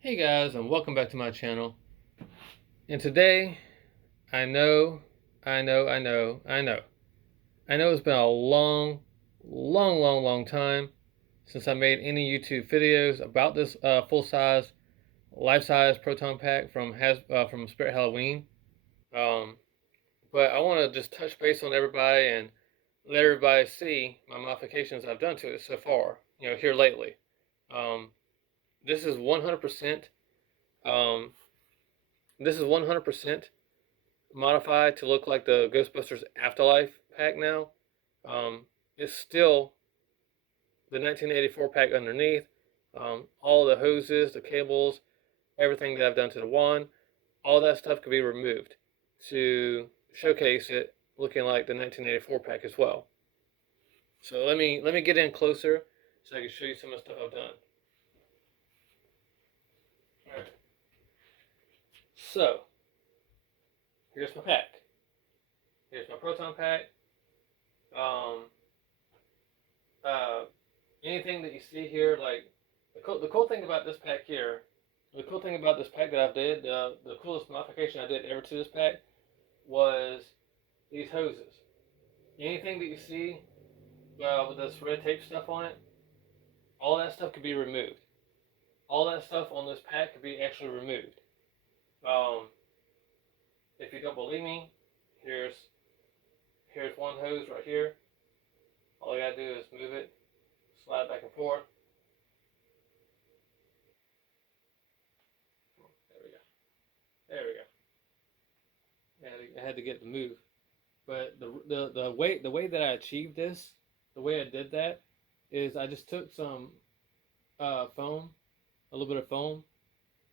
Hey guys, and welcome back to my channel. And today, I know, I know, I know, I know. I know it's been a long time since I made any YouTube videos about this full-size, life-size proton pack from Spirit Halloween. Um, but I want to just touch base on everybody and let everybody see my modifications I've done to it so far. Here lately. Um, this is 100%. Um, this is 100% modified to look like the Ghostbusters Afterlife pack now. It's still the 1984 pack underneath. All the hoses, the cables, everything that I've done to the wand, all that stuff could be removed to showcase it looking like the 1984 pack as well. So let me get in closer so I can show you some of the stuff I've done. All right. So here's my pack. Here's my proton pack. Um, uh, Anything that you see here, like the cool thing about this pack here, the cool thing about this pack that I did, the coolest modification I did ever to this pack was these hoses. Anything that you see with this red tape stuff on it, all that stuff could be removed. All that stuff on this pack could be actually removed. Um, if you don't believe me, here's one hose right here. All I gotta do is move it, slide it back and forth. There we go. There we go. I had to get the move. But the way that I achieved this, the way I did that, is I just took some foam, a little bit of foam,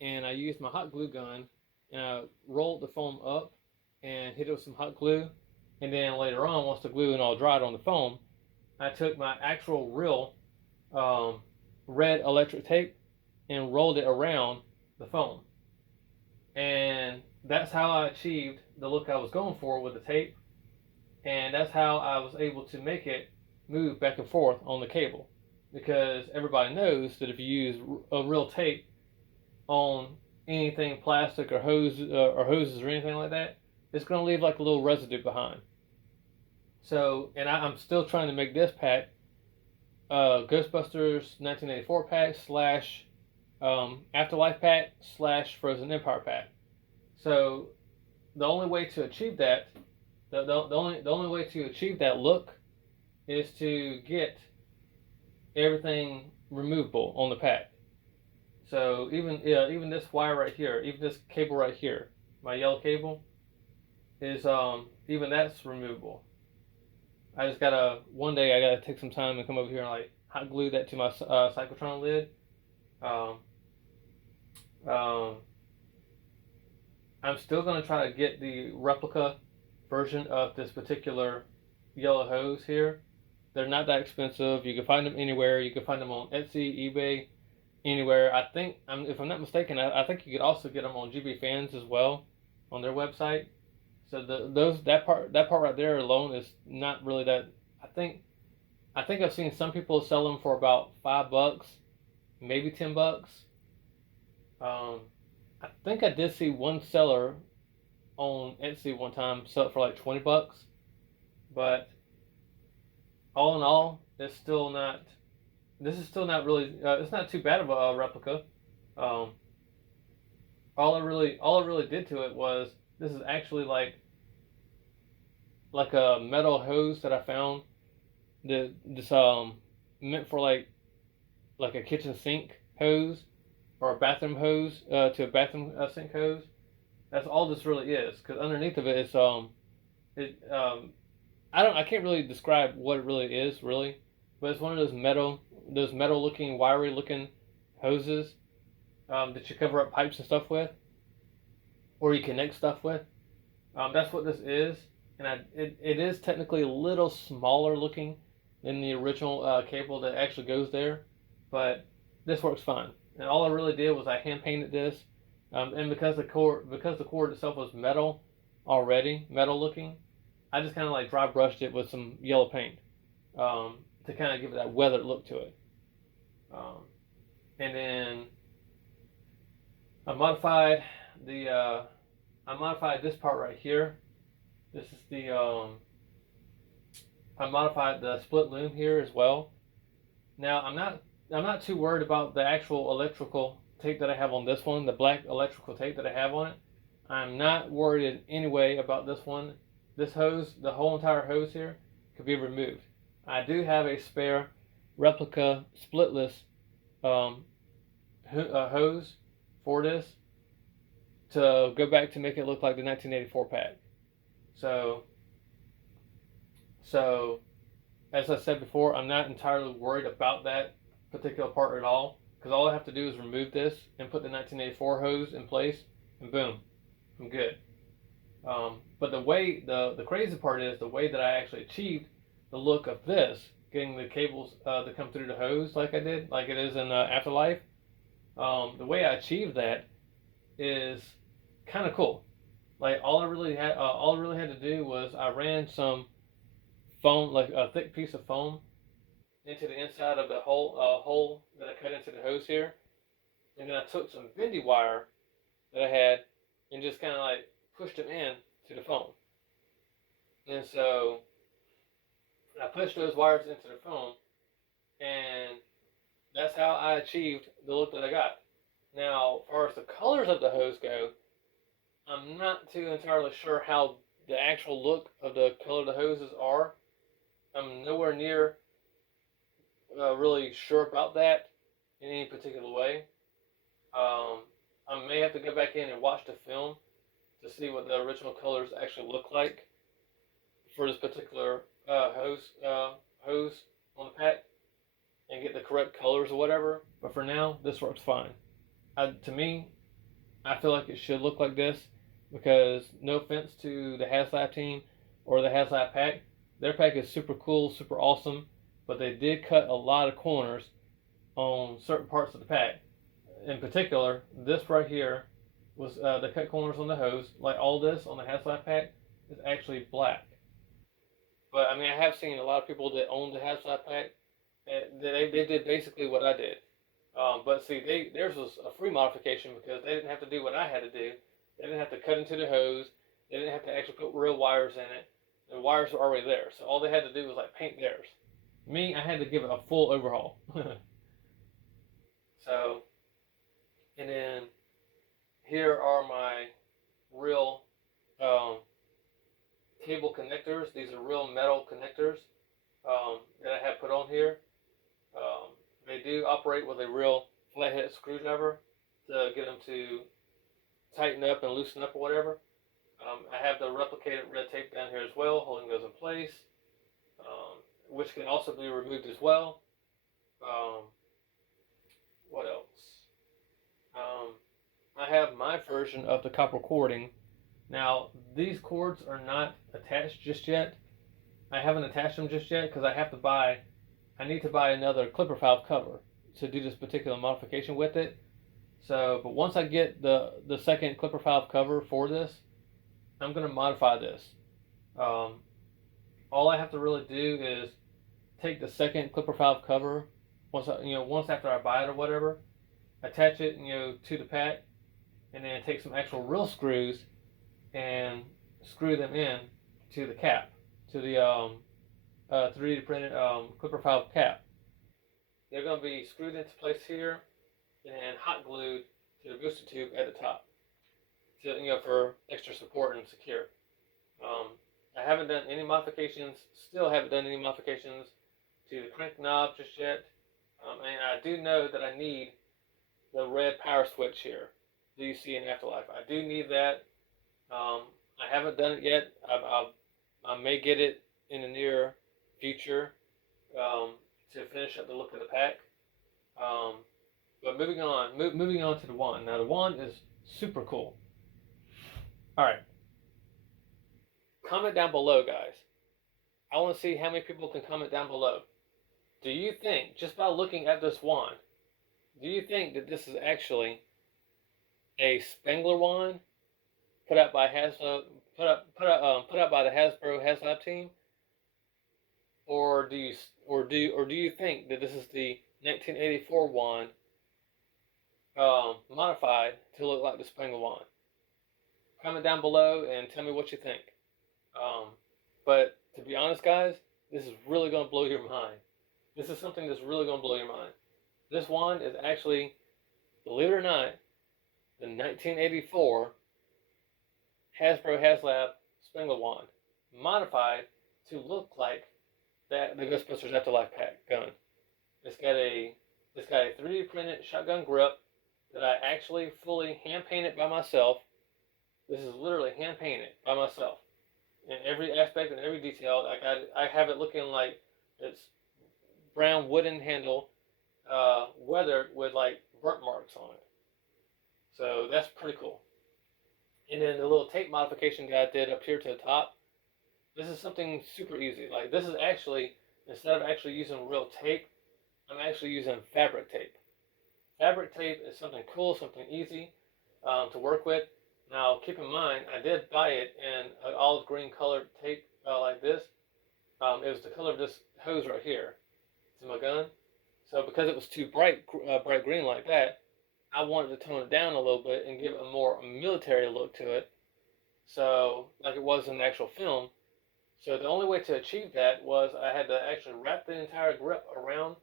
and I used my hot glue gun, and I rolled the foam up and hit it with some hot glue, and then later on, once the glue and all dried on the foam, I took my actual real um, red electric tape and rolled it around the foam, and that's how I achieved the look I was going for with the tape, and that's how I was able to make it move back and forth on the cable, because everybody knows that if you use a real tape on anything plastic or hoses or anything like that, it's going to leave like a little residue behind. So, and I'm still trying to make this pack Ghostbusters 1984 pack slash Afterlife pack slash Frozen Empire pack. So the only way to achieve that, the only way to achieve that look is to get everything removable on the pack. So even this wire right here, even this cable right here, my yellow cable, is even that's removable. I just gotta one day I gotta take some time and come over here and like hot glue that to my cyclotron lid. Um, um, I'm still gonna try to get the replica version of this particular yellow hose here. They're not that expensive. You can find them anywhere. You can find them on Etsy, eBay, anywhere. I think, if I'm not mistaken, I think you could also get them on GB Fans as well, on their website. So that part right there alone is not really that. I think I've seen some people sell them for about $5, maybe $10. Um, I think I did see one seller on Etsy one time sell it for like $20, but all in all, it's still not. This is still not really. It's not too bad of a replica. Um, all it really did to it was this is actually like a metal hose that I found that this meant for like a kitchen sink hose or a bathroom hose to a bathroom sink hose. That's all this really is. Because underneath of it, it's it I can't really describe what it really is really, but it's one of those metal looking wiry looking hoses that you cover up pipes and stuff with, or you connect stuff with. That's what this is, and it is technically a little smaller looking than the original cable that actually goes there, but this works fine. And all I really did was I hand painted this, and because the cord itself was metal already, metal looking, I just kind of like dry brushed it with some yellow paint to kind of give it that weathered look to it. Um, and then I modified the I modified this part right here. This is the I modified the split loom here as well. Now I'm not too worried about the actual electrical tape that I have on this one, the black electrical tape that I have on it. I'm not worried in any way about this one. This hose, the whole entire hose here, could be removed. I do have a spare replica splitless um, hose for this to go back to make it look like the 1984 pack. So, so as I said before, I'm not entirely worried about that particular part at all because all I have to do is remove this and put the 1984 hose in place, and boom, I'm good. But the crazy part is the way that I actually achieved the look of this, getting the cables to come through the hose like I did, like it is in Afterlife. The way I achieved that is kind of cool. Like all I really had to do was I ran some foam, like a thick piece of foam, into the inside of the hole that I cut into the hose here, and then I took some bendy wire that I had and just kind of like pushed them in to the foam. And so I pushed those wires into the foam, and that's how I achieved the look that I got. Now, as far as the colors of the hose go, I'm not too entirely sure how the actual look of the color of the hoses are. I'm nowhere near really sure about that in any particular way. Um, I may have to go back in and watch the film to see what the original colors actually look like for this particular hose on the pack and get the correct colors or whatever. But for now, this works fine. To me, I feel like it should look like this because no offense to the HasLab team or the HasLab pack, their pack is super cool, super awesome, but they did cut a lot of corners on certain parts of the pack. In particular, this right here was the cut corners on the hose. Like all this on the HasLab pack is actually black. But I mean, I have seen a lot of people that own the HasLab pack, and they did basically what I did. But see, theirs was a free modification because they didn't have to do what I had to do. They didn't have to cut into the hose. They didn't have to actually put real wires in it. The wires were already there, so all they had to do was like paint theirs. Me, I had to give it a full overhaul. So, and then here are my real um, cable connectors. These are real metal connectors that I have put on here. Um, they do operate with a real flathead screwdriver to get them to tighten up and loosen up or whatever. I have the replicated red tape down here as well, holding those in place, which can also be removed as well. Um, what else? I have my version of the copper cording. Now, these cords are not attached just yet. I haven't attached them just yet because I need to buy another clipper valve cover to do this particular modification with it. So, but once I get the second clipper valve cover for this, I'm going to modify this. Um, all I have to really do is take the second clipper valve cover once after I buy it or whatever, attach it to the pack, and then take some actual real screws and screw them in to the cap, to the 3D printed clipper valve cap. They're going to be screwed into place here and hot glued to the booster tube at the top, for extra support and secure. I haven't done any modifications. Still haven't done any modifications to the crank knob just yet. And I do know that I need the red power switch here that you see in Afterlife. I do need that. I haven't done it yet. I may get it in the near future to finish up the look of the pack. But moving on to the wand. Now the wand is super cool. All right, comment down below, guys. I want to see how many people can comment down below. Do you think, just by looking at this wand, do you think that this is actually a Spengler wand put out by put out by the Hasbro HasLab team, or do you think that this is the 1984 wand modified to look like the Spangled Wand. Comment down below and tell me what you think. Um, but to be honest, guys, this is really going to blow your mind. This is something that's really going to blow your mind. This wand is actually, believe it or not, the 1984 Hasbro HasLab Spangled Wand, modified to look like that the Ghostbusters Afterlife Pack gun. It's got a 3D printed shotgun grip that I actually fully hand painted by myself. This is literally hand painted by myself in every aspect and every detail. I have it looking like it's brown wooden handle, weathered with like burnt marks on it. So that's pretty cool. And then the little tape modification that I did up here to the top, this is something super easy. Like this is actually, instead of actually using real tape, I'm actually using fabric tape. Fabric tape is something cool, something easy to work with. Now keep in mind, I did buy it in an olive green colored tape like this. It was the color of this hose right here to my gun. So because it was too bright green like that, I wanted to tone it down a little bit and give it a more military look to it. So like it was in the actual film. So the only way to achieve that was I had to actually wrap the entire grip around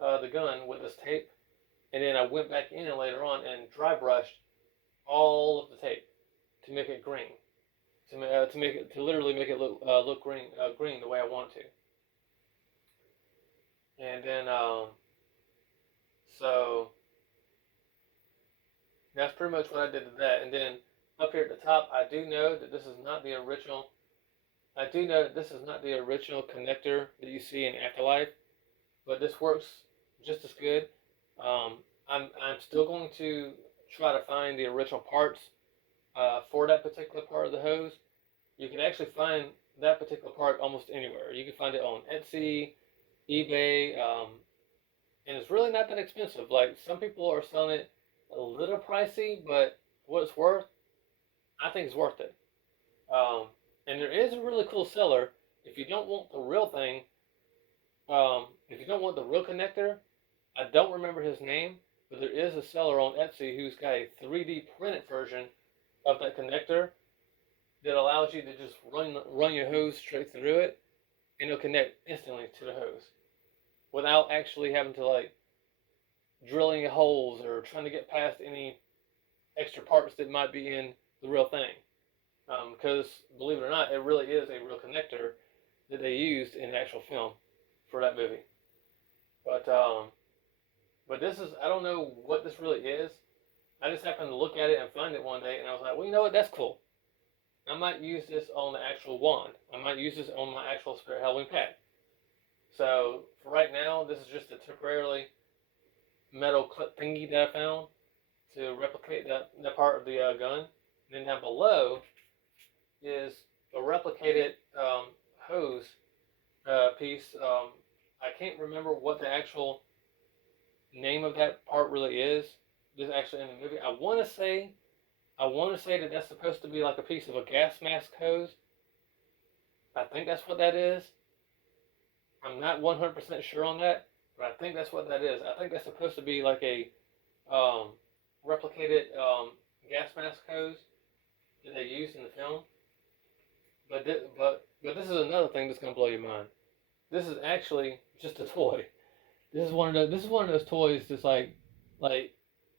the gun with this tape, and then I went back in later on and dry brushed all of the tape to make it green, to literally make it look green the way I want to. And then so that's pretty much what I did to that. And then up here at the top, I do know that this is not the original. I do know that this is not the original connector that you see in Afterlife, but this works just as good. I'm still going to try to find the original parts for that particular part of the hose. You can actually find that particular part almost anywhere. You can find it on Etsy, eBay, and it's really not that expensive. Like some people are selling it a little pricey, but what it's worth, I think it's worth it. And there is a really cool seller. If you don't want the real thing, if you don't want the real connector, I don't remember his name, but there is a seller on Etsy who's got a 3D printed version of that connector that allows you to just run your hose straight through it, and it'll connect instantly to the hose without actually having to like drill any holes or trying to get past any extra parts that might be in the real thing. Because believe it or not, it really is a real connector that they used in the actual film for that movie. But this is, I don't know what this really is. I just happened to look at it and find it one day, and I was like, well, you know what, that's cool. I might use this on the actual wand. I might use this on my actual Spirit Halloween pack. So for right now, this is just a temporarily metal clip thingy that I found to replicate that part of the gun. And then down below is a replicated hose piece. I can't remember what the actual name of that part really is. This actually in the movie. I want to say that that's supposed to be like a piece of a gas mask hose. I think that's what that is. I'm not 100% sure on that, but I think that's what that is. I think that's supposed to be like a replicated gas mask hose that they used in the film. But this is another thing that's gonna blow your mind. This is actually just a toy. This is one of those toys that's like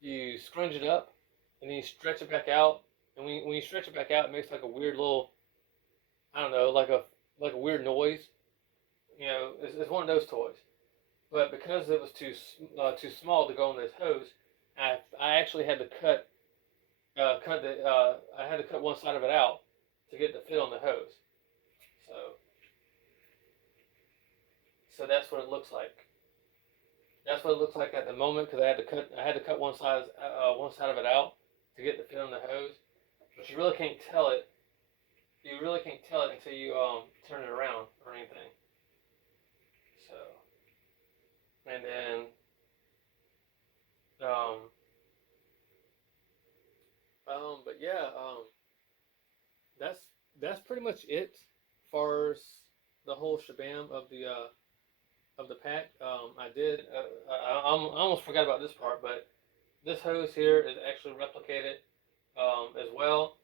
you scrunch it up and then you stretch it back out, and when you stretch it back out, it makes like a weird little, I don't know, like a weird noise. You know, it's one of those toys. But because it was too small to go on this hose, I actually had to I had to cut one side of it out to get the fit on the hose. So that's what it looks like. That's what it looks like at the moment because I had to cut one side of it out to get the fit on the hose. But you really can't tell it. You really can't tell it until you turn it around or anything. So, and then but yeah, that's pretty much it as far as the whole shabam of the pack. I almost forgot about this part, but this hose here is actually replicated as well.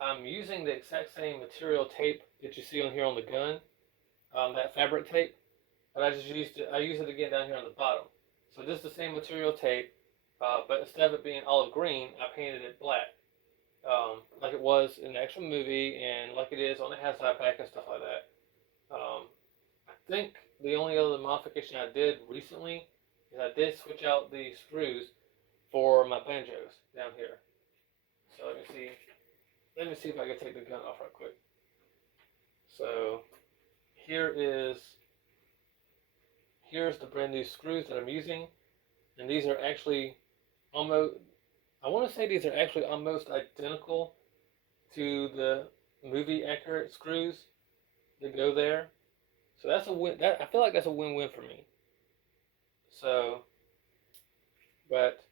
I'm using the exact same material tape that you see on here on the gun, that fabric tape, but I use it again down here on the bottom. So this is the same material tape, but instead of it being olive green, I painted it black, like it was in the actual movie and like it is on the hazmat pack and stuff like that. I think the only other modification I did recently is I did switch out the screws for my banjos down here. So let me see. Let me see if I can take the gun off right quick. So here's the brand new screws that I'm using, and these are actually almost. I want to say these are actually almost identical to the movie accurate screws that go there. So that's a win. I feel like that's a win-win for me. So, but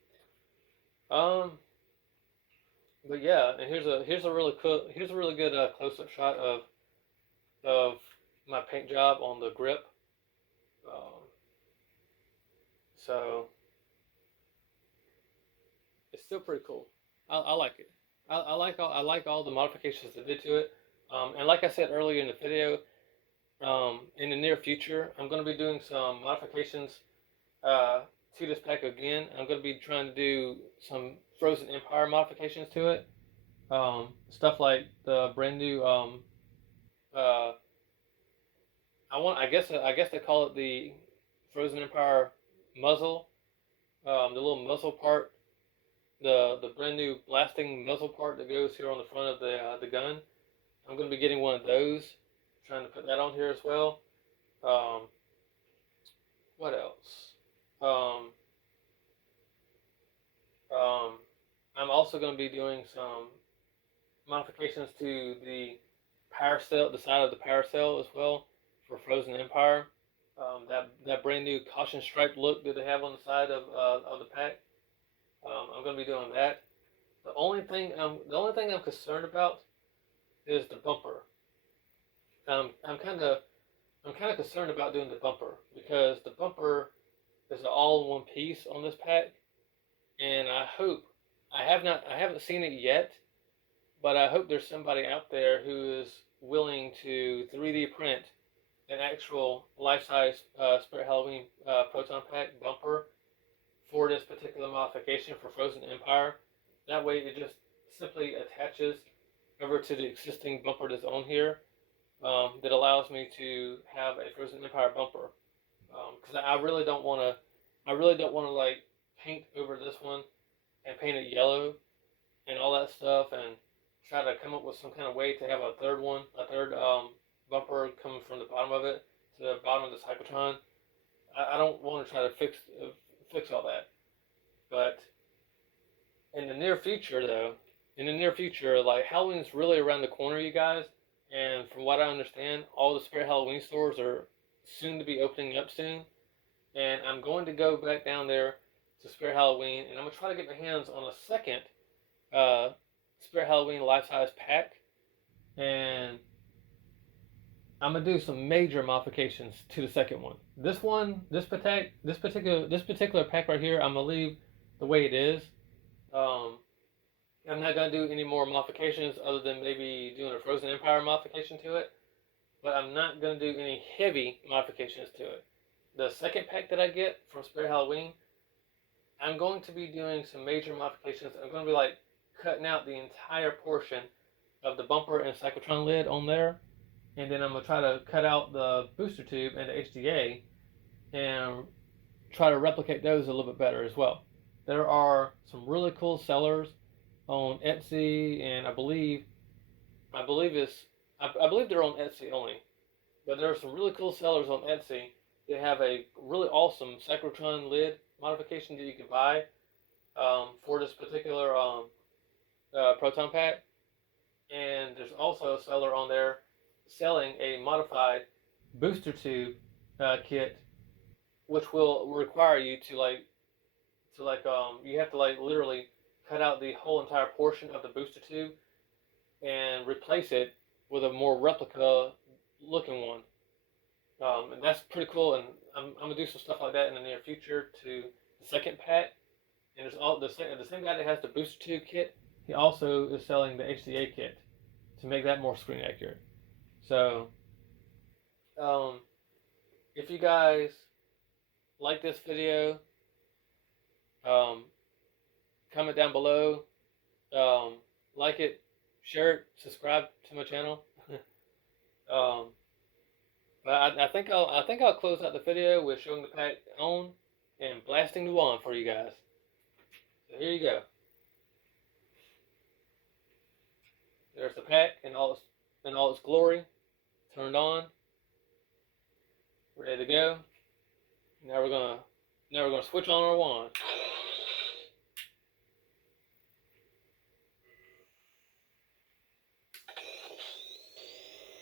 um, but yeah, and here's a really good close-up shot of my paint job on the grip. Um, so it's still pretty cool. I like it. I like all the modifications they did to it. And like I said earlier in the video, in the near future, I'm going to be doing some modifications to this pack again. I'm going to be trying to do some Frozen Empire modifications to it. Stuff like the brand new uh, I guess they call it the Frozen Empire muzzle, the little muzzle part, the brand new blasting muzzle part that goes here on the front of the gun. I'm going to be getting one of those, trying to put that on here as well. Um, what else? Um, um, I'm also going to be doing some modifications to the power cell, the side of the power cell as well for Frozen Empire. That brand new caution stripe look that they have on the side of the pack. I'm going to be doing that. The only thing I'm concerned about is the bumper. I'm kind of concerned about doing the bumper because the bumper is an all-in-one piece on this pack, and I haven't seen it yet, but I hope there's somebody out there who is willing to 3D print an actual life-size Spirit Halloween proton pack bumper for this particular modification for Frozen Empire. That way, it just simply attaches over to the existing bumper that's on here. That allows me to have a Frozen Empire bumper. Because I really don't want to. I really don't want to like paint over this one and paint it yellow and all that stuff and try to come up with some kind of way to have a third bumper coming from the bottom of it to the bottom of the cyclotron. I don't want to try to fix all that. But in the near future, though, like Halloween's really around the corner, you guys. And from what I understand, all the Spirit Halloween stores are soon to be opening up soon. And I'm going to go back down there to Spirit Halloween, and I'm going to try to get my hands on a second Spirit Halloween life-size pack. And I'm going to do some major modifications to the second one. This particular pack right here, I'm going to leave the way it is. I'm not going to do any more modifications other than maybe doing a Frozen Empire modification to it. But I'm not going to do any heavy modifications to it. The second pack that I get from Spirit Halloween, I'm going to be doing some major modifications. I'm going to be like cutting out the entire portion of the bumper and cyclotron lid on there. And then I'm going to try to cut out the booster tube and the HDA and try to replicate those a little bit better as well. There are some really cool sellers on Etsy, and I believe they're on Etsy only. But there are some really cool sellers on Etsy that have a really awesome cyclotron lid modification that you can buy for this particular proton pack. And there's also a seller on there selling a modified booster tube kit, which will require you to you have to like literally cut out the whole entire portion of the booster tube and replace it with a more replica looking one. And that's pretty cool, and I'm going to do some stuff like that in the near future to the second pack. and it's all the same guy that has the booster tube kit. He also is selling the HDA kit to make that more screen accurate. So, um, if you guys like this video, um, comment down below, um, like it, share it, subscribe to my channel. um, but I think I'll close out the video with showing the pack on and blasting the wand for you guys. So here you go. There's the pack in all its glory, turned on, ready to go. Now we're gonna switch on our wand.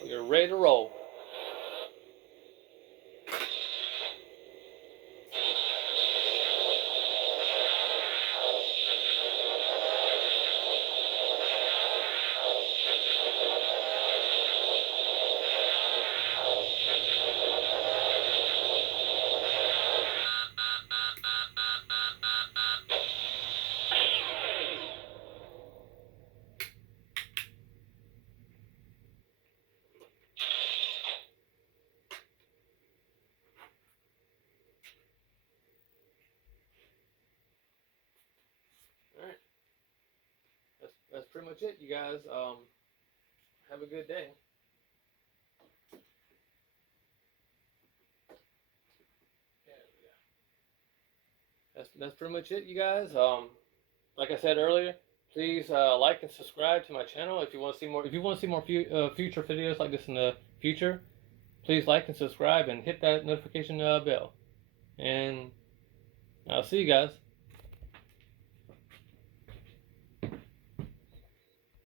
We're ready to roll. All right, that's pretty much it, you guys. Have a good day. That's pretty much it, you guys. Like I said earlier, please like and subscribe to my channel if you want to see more. If you want to see more future videos like this in the future, please like and subscribe and hit that notification bell. And I'll see you guys.